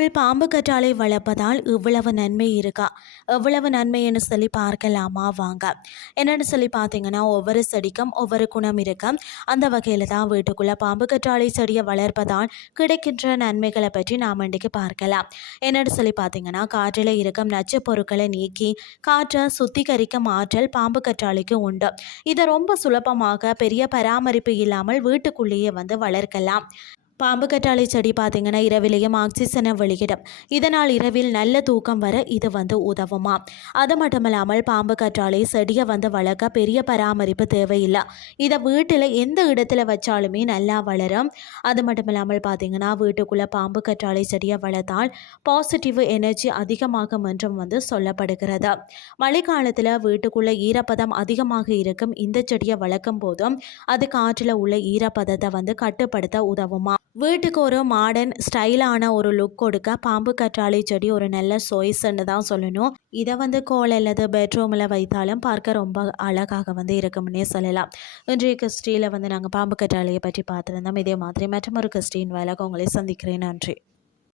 வீட்டுக்குள் பாம்பு கற்றாழை வளர்ப்பதால் இவ்வளவு நன்மை இருக்கா? எவ்வளவு நன்மைன்னு சொல்லி பார்க்கலாமா வாங்க. என்னன்னு சொல்லி பார்த்தீங்கன்னா, ஒவ்வொரு செடிக்கும் ஒவ்வொரு குணம் இருக்கு. அந்த வகையில் தான் வீட்டுக்குள்ள பாம்பு கற்றாழை செடியை வளர்ப்பதால் கிடைக்கின்ற நன்மைகளை பற்றி நாம் இன்றைக்கு பார்க்கலாம். என்னன்னு சொல்லி பார்த்தீங்கன்னா, காற்றில் இருக்கும் நச்சு பொருட்களை நீக்கி காற்றை சுத்திகரிக்கும் ஆற்றல் பாம்பு கற்றாழைக்கு உண்டு. இதை ரொம்ப சுலபமாக பெரிய பராமரிப்பு இல்லாமல் வீட்டுக்குள்ளேயே வளர்க்கலாம். பாம்பு கற்றாழை செடி பார்த்தீங்கன்னா இரவிலையும் ஆக்சிஜனை வெளியிடும். இதனால் இரவில் நல்ல தூக்கம் வர இது உதவுமா. அது மட்டும் இல்லாமல் பாம்பு கற்றாழை செடியை வளர்க்க பெரிய பராமரிப்பு தேவையில்லை. இதை வீட்டில் எந்த இடத்துல வச்சாலுமே நல்லா வளரும். அது மட்டும் இல்லாமல் பார்த்தீங்கன்னா வீட்டுக்குள்ளே பாம்பு கற்றாழை செடியை வளர்த்தால் பாசிட்டிவ் எனர்ஜி அதிகமாகும் என்றும் சொல்லப்படுகிறது. மழைக்காலத்தில் வீட்டுக்குள்ளே ஈரப்பதம் அதிகமாக இருக்கும் இந்த செடியை வளர்க்கும் போதும் அது காற்றில் உள்ள ஈரப்பதத்தை கட்டுப்படுத்த உதவுமா. வீட்டுக்கு ஒரு மாடர்ன் ஸ்டைலான ஒரு லுக் கொடுக்க பாம்பு கற்றாழை செடி ஒரு நல்ல சாய்ஸ்ன்னு தான் சொல்லணும். இதை கோல் அல்லது பெட்ரூமில் வைத்தாலும் பார்க்க ரொம்ப அழகாக இருக்கும்னே சொல்லலாம். இன்றைய கிறிஸ்டியில் நாங்கள் பாம்பு கற்றாழையை பற்றி பார்த்துருந்தோம். இதே மாதிரி மற்றும் ஒரு கிறிஸ்டின் வேலைக்கு உங்களை சந்திக்கிறேன். நன்றி.